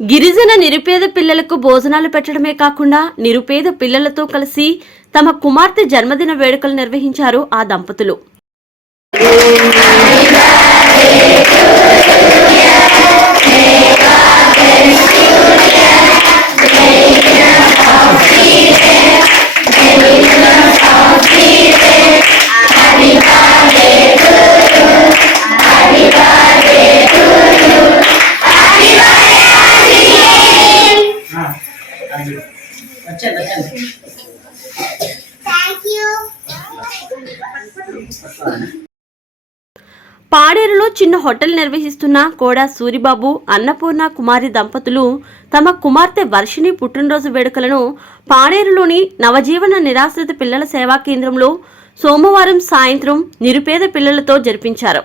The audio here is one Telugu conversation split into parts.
గిరిజన నిరుపేద పిల్లలకు భోజనాలు పెట్టడమే కాకుండా నిరుపేద పిల్లలతో కలిసి తమ కుమార్తె జన్మదిన వేడుకలు నిర్వహించారు ఆ దంపతులు. వచ్చండి వచ్చండి. పాడేరులో చిన్న హోటల్ నిర్వహిస్తున్న కోడా సూరిబాబు అన్నపూర్ణ కుమారి దంపతులు తమ కుమార్తె వర్షిణి పుట్టినరోజు వేడుకలను పాడేరులోని నవజీవన నిరాశ్రిత పిల్లల సేవా కేంద్రంలో సోమవారం సాయంత్రం నిరుపేద పిల్లలతో జరిపించారు.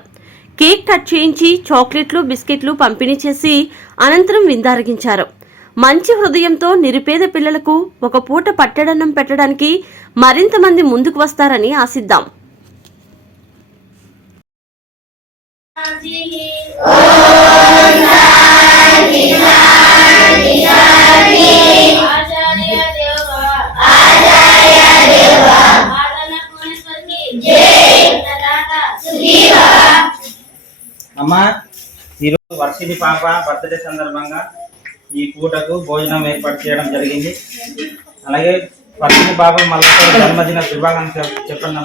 కేక్ కట్ చేయించి చాక్లెట్లు బిస్కెట్లు పంపిణీ చేసి అనంతరం విందారగించారు. మంచి హృదయంతో నిరుపేద పిల్లలకు ఒక పూట పట్టడన్నం పెట్టడానికి మరింత మంది ముందుకు వస్తారని ఆశిద్దాం. అమ్మా ఈరోజు వర్షిని పాప బర్త్డే సందర్భంగా ఈ పూటకు భోజనం ఏర్పాటు చేయడం జరిగింది. అలాగే పత్ని బాబు మళ్ళీ జన్మదిన శుభాకాంక్ష చెప్పండి